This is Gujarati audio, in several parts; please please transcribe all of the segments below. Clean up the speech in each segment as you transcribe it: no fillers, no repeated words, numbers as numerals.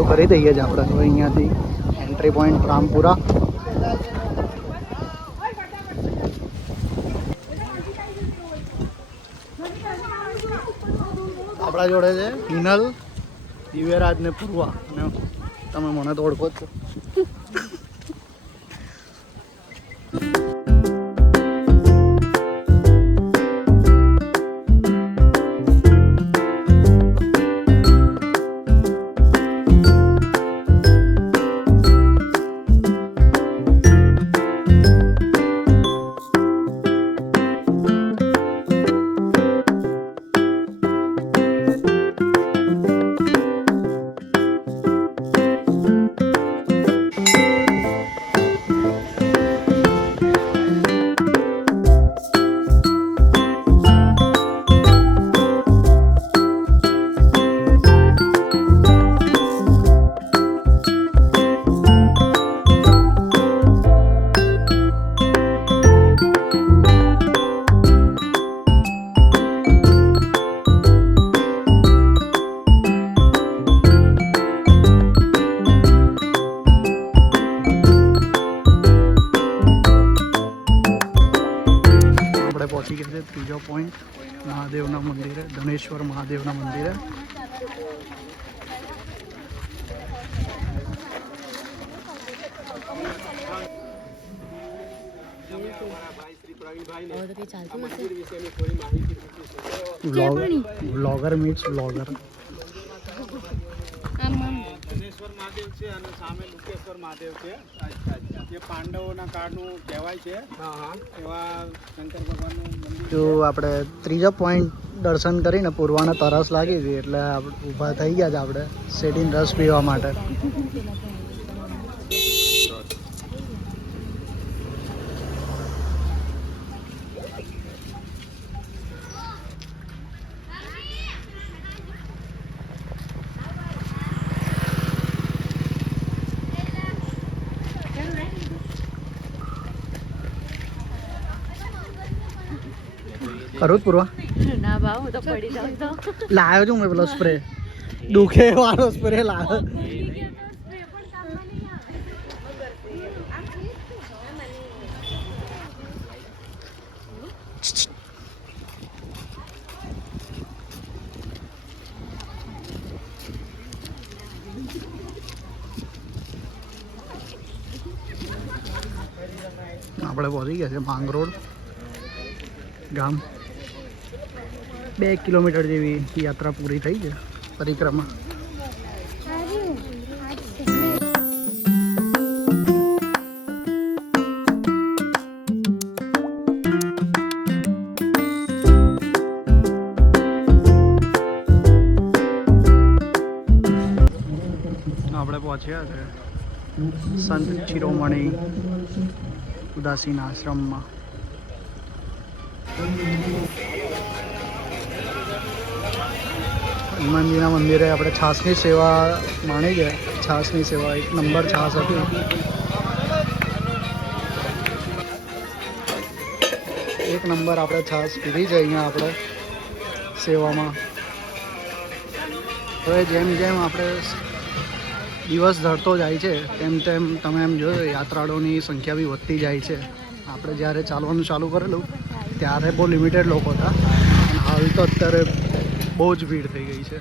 ચાલુ કરી દઈએ છીએ આપણે હવે અહીંયાથી એન્ટ્રી પોઈન્ટ રામપુરા. આપણા જોડે છે હિનલ, દિવ્યરાજ ને પૂર્વા, અને તમે મને તો ઓળખો જ છો. પહોંચી ગયા છે ત્રીજો પોઈન્ટ મહાદેવના મંદિરે, ધનેશ્વર મહાદેવના મંદિરે. Vlogger meets vlogger. Dhaneshwar Mahadev છે અને સામે લુકેશ્વર મહાદેવ છે. જે પાંડવોના કાળનું કહેવાય છે એવા શંકર ભગવાનનું મંદિર. જો આપણે ત્રીજો પોઈન્ટ દર્શન કરીને પૂર્વાને તરસ લાગી હતી એટલે ઊભા થઈ ગયા છે આપણે શેરડીનો રસ પીવા માટે. કરું પૂર્વા ના ભાવ હું તો પડી જાઉં તો લાવ્યો છું મેં પેલો સ્પ્રે, દુખે વાળો સ્પ્રે લાવ્યો. આપણે પહોંચી ગયા છે માંગરોળ ગામ. 2 કિલોમીટર જેવી યાત્રા પૂરી થઈ છે પરિક્રમા. આપણે પહોંચ્યા છે સંત શિરોમણી ઉદાસીન આશ્રમમાં. હનુમાનજીના મંદિરે આપણે છાસની સેવા માણી છે. છાસની સેવા 1 નંબર છાસ હતી. એક નંબર આપણે છાસ પીધી છે અહીંયા આપણે સેવામાં. હવે જેમ જેમ આપણે દિવસ ધરતો જાય છે તેમ તેમ તમે એમ જોયો યાત્રાળુઓની સંખ્યા બી વધતી જાય છે. આપણે જ્યારે ચાલવાનું ચાલુ કરેલું ત્યારે બહુ લિમિટેડ લોકો હતા અને હાલ તો અત્યારે બહુ જ ભીડ થઈ ગઈ છે.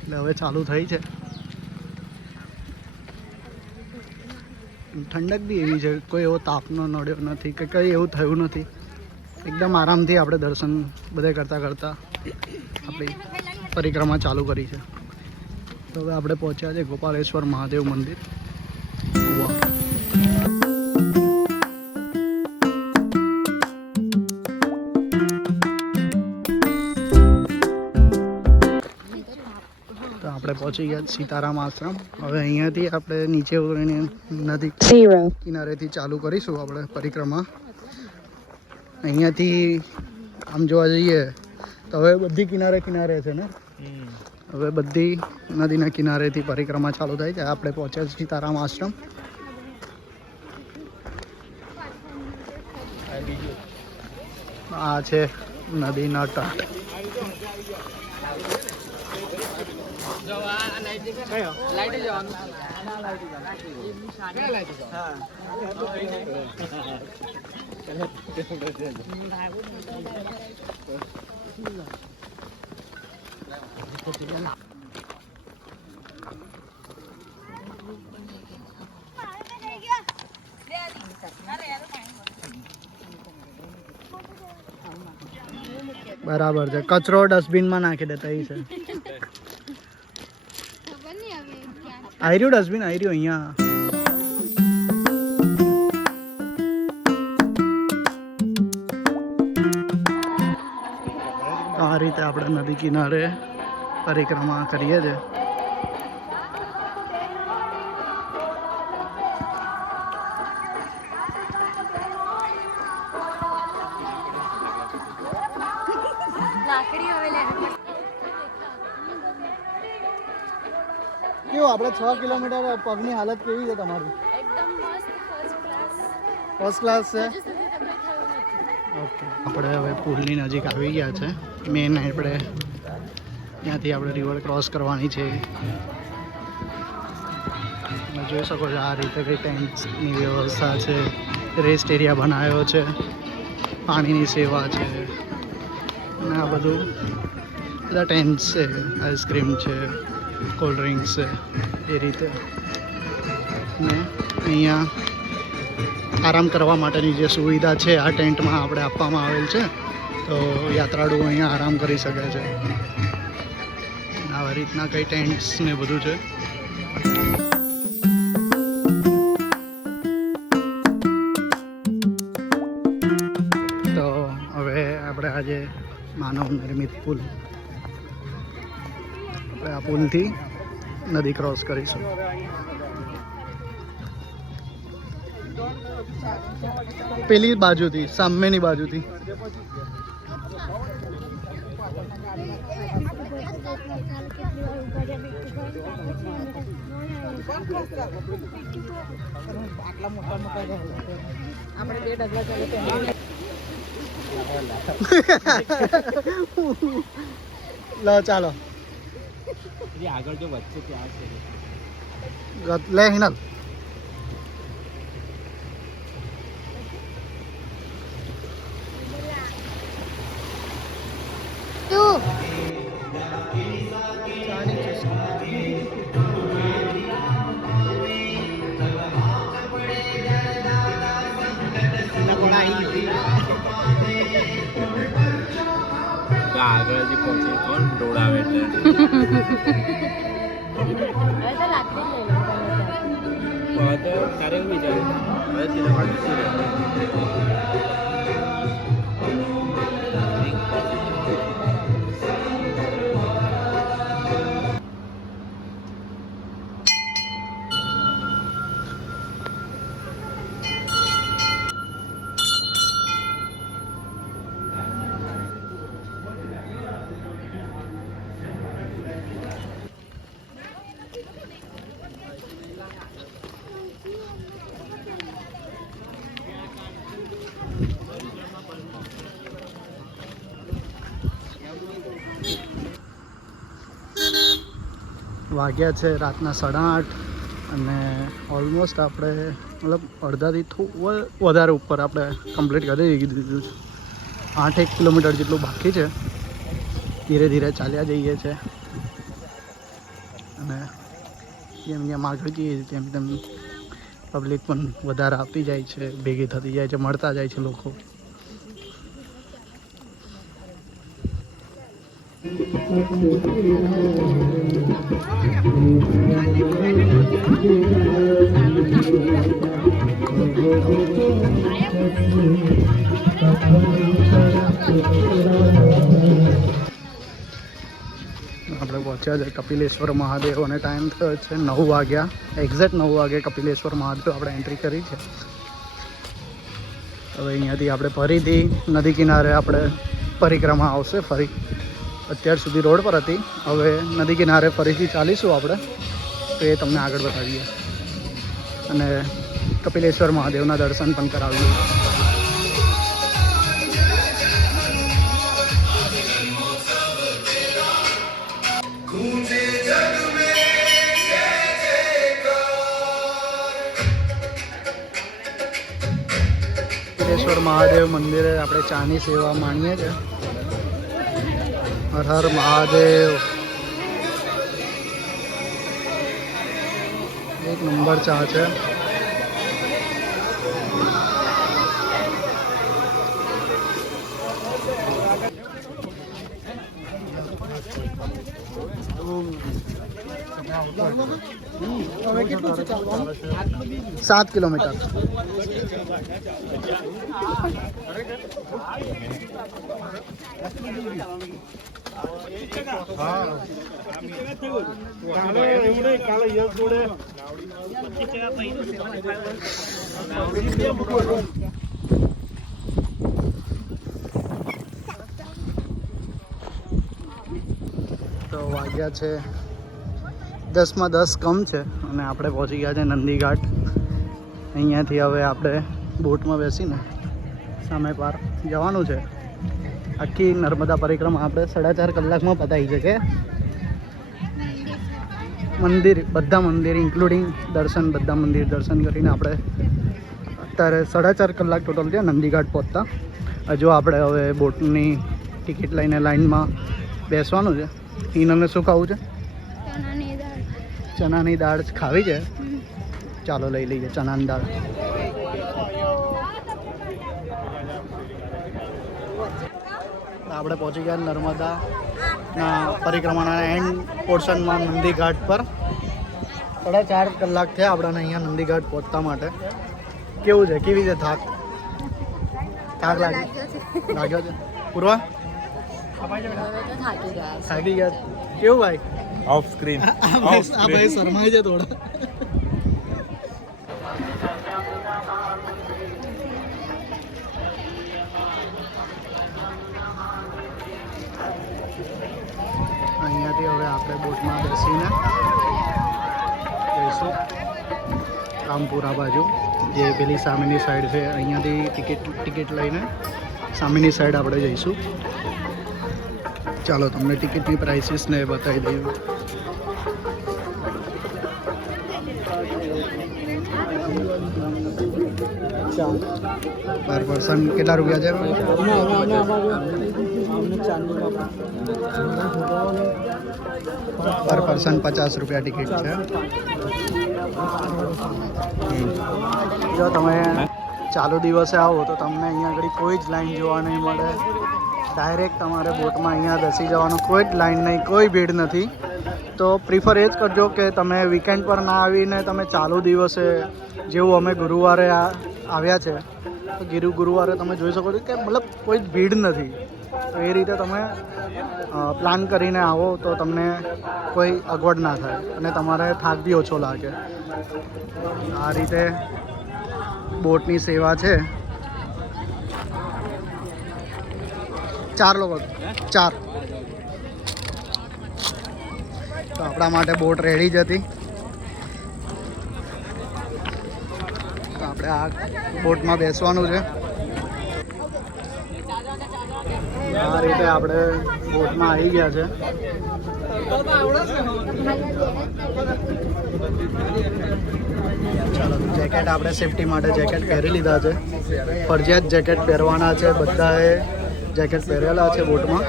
એટલે હવે ચાલુ થઈ છે. ઠંડક બી એવી છે, કોઈ એવો તાપનો નડ્યો નથી કે કંઈ એવું થયું નથી. એકદમ આરામથી આપણે દર્શન બધે કરતાં કરતાં આપણી પરિક્રમા ચાલુ કરી છે. તો હવે આપણે પહોંચ્યા છે ગોપાલેશ્વર મહાદેવ મંદિર. તો આપણે પહોંચી ગયા સીતારામ આશ્રમ. હવે અહીંયાથી આપણે નીચે ઉતરીને નદી કિનારેથી ચાલુ કરીશું આપણે પરિક્રમા. અહીંયાથી આમ જોવા જઈએ તો હવે બધી કિનારે કિનારે છે ને, હવે બધી નદીના કિનારેથી પરિક્રમા ચાલુ થાય છે. આપણે પહોંચ્યા સીતારામ આશ્રમ. આ છે નદીના તટ. બરાબર છે, કચરો ડસ્ટબિનમાં નાખી દેતા એ છે. આવી રહ્યું ડસ્ટબિન, આવી રહ્યું અહીંયા. આ રીતે આપણે નદી કિનારે પરિક્રમા કરીએ છીએ. કેવું આપણે 6 કિલોમીટર પગની હાલત કેવી છે તમારી? એકદમ મસ્ત ફર્સ્ટ ક્લાસ છે. ઓકે, આપણે હવે પુલની નજીક આવી ગયા છે. મેન આપણે ત્યાંથી આપણે રિવર ક્રોસ કરવાની છે. તમે જોઈ શકો છો આ રીતે કંઈ ટેન્ટ્સની વ્યવસ્થા છે, રેસ્ટ એરિયા બનાવ્યો છે, પાણીની સેવા છે, અને આ બધું બધા ટેન્ટ્સ છે, આઈસ્ક્રીમ છે, કોલ્ડ ડ્રિંક્સ છે એ રીતે. ને અહીંયા આરામ કરવા માટેની જે સુવિધા છે આ ટેન્ટમાં આપણે આપવામાં આવેલ છે, તો યાત્રાળુઓ અહીંયા આરામ કરી શકે છે. આવા રીતના કંઈ ટેન્ટ્સ ને બધું છે. તો હવે આપણે આજે માનવ નિર્મિત પુલ, આપણે આ પુલથી નદી ક્રોસ કરીશું. પેલી બાજુથી, સામેની બાજુથી. લો ચાલો આગળ જો વચ્ચે ત્યાં છે લે હિનલ. આગળ હજી પહોંચે કોણ દોડાવે એટલે તારે એવું વિચાર્યું હવે તેના માટે શું વાગ્યા છે રાતના 8:30 અને ઓલમોસ્ટ આપણે મતલબ અડધાથી થોડું વધારે ઉપર આપણે કમ્પ્લીટ કરી દીધું છે. 8 કિલોમીટર જેટલું બાકી છે. ધીરે ધીરે ચાલ્યા જઈએ છીએ અને જેમ જેમ આગળ જઈએ તેમ તેમ પબ્લિક પણ વધારે આવતી જાય છે, ભેગી થતી જાય છે, મળતા જાય છે લોકો. આપણે પહોંચ્યા છે કપિલેશ્વર મહાદેવ અને ટાઈમ થયો છે 9 વાગ્યા. એક્ઝેક્ટ 9 વાગે કપિલેશ્વર મહાદેવ આપણે એન્ટ્રી કરી છે. હવે અહીંયાથી આપણે ફરીથી નદી કિનારે આપણે પરિક્રમા આવશે. ફરી અત્યાર સુધી રોડ પર હતી, હવે નદી કિનારે ફરીથી ચાલીશું આપણે, તો એ તમને આગળ બતાવીએ અને કપિલેશ્વર મહાદેવના દર્શન પણ કરાવીએ. વિશ્વેશ્વર મહાદેવ મંદિરે આપણે ચાની સેવા માણીએ છીએ. હર હર મહાદેવ. એક નંબર ચા છે. હવે કેટલું છે ચાલવાનું? 7 કિલોમીટર. તો વાગ્યા છે 10 માં 10 કમ છે અને આપણે પહોંચી ગયા છે નંદી ઘાટ. અહીંયાથી હવે આપણે બોટમાં બેસીને સામે પાર જવાનું છે. આખી નર્મદા પરિક્રમા આપણે 4.5 કલાકમાં પતાવી છે કે બધા મંદિર ઇન્ક્લુડિંગ દર્શન, બધા મંદિર દર્શન કરીને આપણે અત્યારે 4.5 કલાક ટોટલ થયા નંદી ઘાટ પહોંચતા. હજુ આપણે હવે બોટની ટિકિટ લઈને લાઈનમાં બેસવાનું છે. હિનલને શું ખાવું છે? ચણાની દાળ ખાવી છે. ચાલો લઈ લઈએ ચણાની દાળ. આપણે પહોંચી ગયા નર્મદાના પરિક્રમાના એન્ડ પોર્શનમાં નંદી ઘાટ પર. 4.5 કલાક થયા આપણને અહીંયા નંદી ઘાટ પહોંચતા માટે. કેવું છે? કેવી છે? થાક લાગ્યો છે? પૂર્વા થાકી ગયા? કેવું ભાઈ? ઓફ સ્ક્રીન આ ભાઈ શરમાય છે થોડા. અહીંયાથી હવે આપણે બોટમાં બેસીને જઈશું રામપુરા બાજુ, જે પેલી સામેની સાઈડ છે. અહીંયાથી ટિકિટ લઈને સામેની સાઈડ આપણે જઈશું. ચાલો તમને ટિકિટની પ્રાઇસીસને બતાવી દઈએ. પર પર્સન કેટલા રૂપિયા છે? પર પર્સન 50 રૂપિયા ટિકિટ છે. જો તમે ચાલુ દિવસે આવો તો તમને અહીંયા આગળ કોઈ જ લાઈન જોવા નહીં મળે. ડાયરેક્ટ તમારે બોટમાં અહીંયા બેસી જવાનું. કોઈ જ લાઈન નહીં, કોઈ ભીડ નથી. તો પ્રિફર એ જ કરજો કે તમે વીકેન્ડ પર ના આવીને તમે ચાલુ દિવસે, જેવું અમે ગુરુવારે આવ્યા છે તો ગુરુવારે તમે જોઈ શકો છો કે મતલબ કોઈ જ ભીડ નથી. તો એ રીતે તમે પ્લાન કરીને આવો તો તમને કોઈ અગવડ ના થાય અને તમારે થાક બી ઓછો લાગે. આ રીતે બોટની સેવા છે. 4 લોકો, 4. તો આપણા માટે બોટ રેડી જ હતી. તો આપણે આ બોટમાં બેસવાનું છે. આ રીતે આપણે બોટમાં આવી ગયા છે. ચાલો, જેકેટ આપણે સેફટી માટે જેકેટ પહેરી લીધા છે. ફરજિયાત જેકેટ પહેરવાના છે. બધાએ જેકેટ પહેરેલા છે બોટમાં.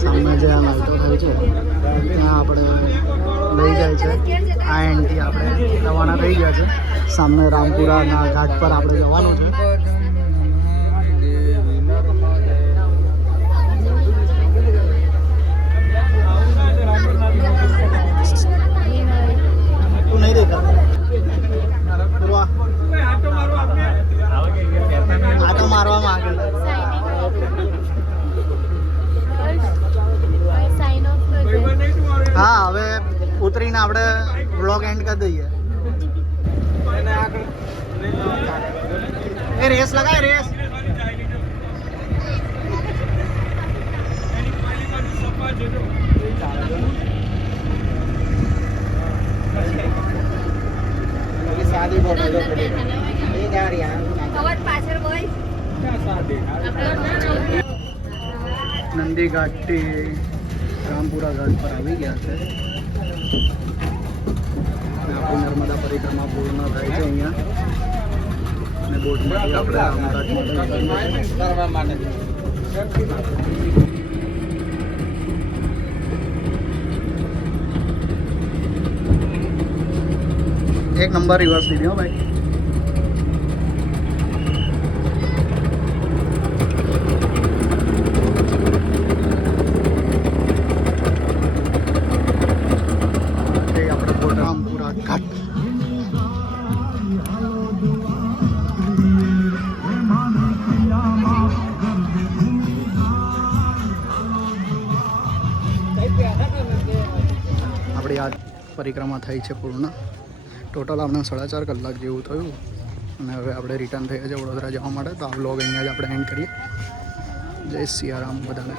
સામે જે આ લાઈટો થાય છે ત્યાં આપણે લઈ છે. આ એન્ડથી આપણે રવાના થઈ ગયા છે. સામે રામપુરાના ઘાટ પર આપણે જવાનું છે. તું નહીં દેખા પૂર્વા આટો મારવા માંગે. હા હવે ઉતરીને આપણે વ્લોગ એન્ડ કરી દઈએ. એ રેસ લગાય રેસ. સાદી બોલ નંદી ઘાટથી રામપુરા ઘાટ પર આવી ગયા છે. અને આપણી નર્મદા પરિક્રમા પૂર્ણ થાય છે અહીંયા. અને બોટમાંથી આપણે રામઘાટમાં એક નંબર રિવર્સ લીધી હો ભાઈ. આપણે રામપુરા ઘાટ આપણી આ પરિક્રમા થઈ છે પૂર્ણ. ટોટલ આપણે 4.5 કલાક જેવું થયું અને હવે આપણે રિટર્ન થઈએ છીએ વડોદરા જવા માટે. તો આ વ્લોગ અહીંયા જ આપણે એન્ડ કરીએ. જય સિયારામ બધાને.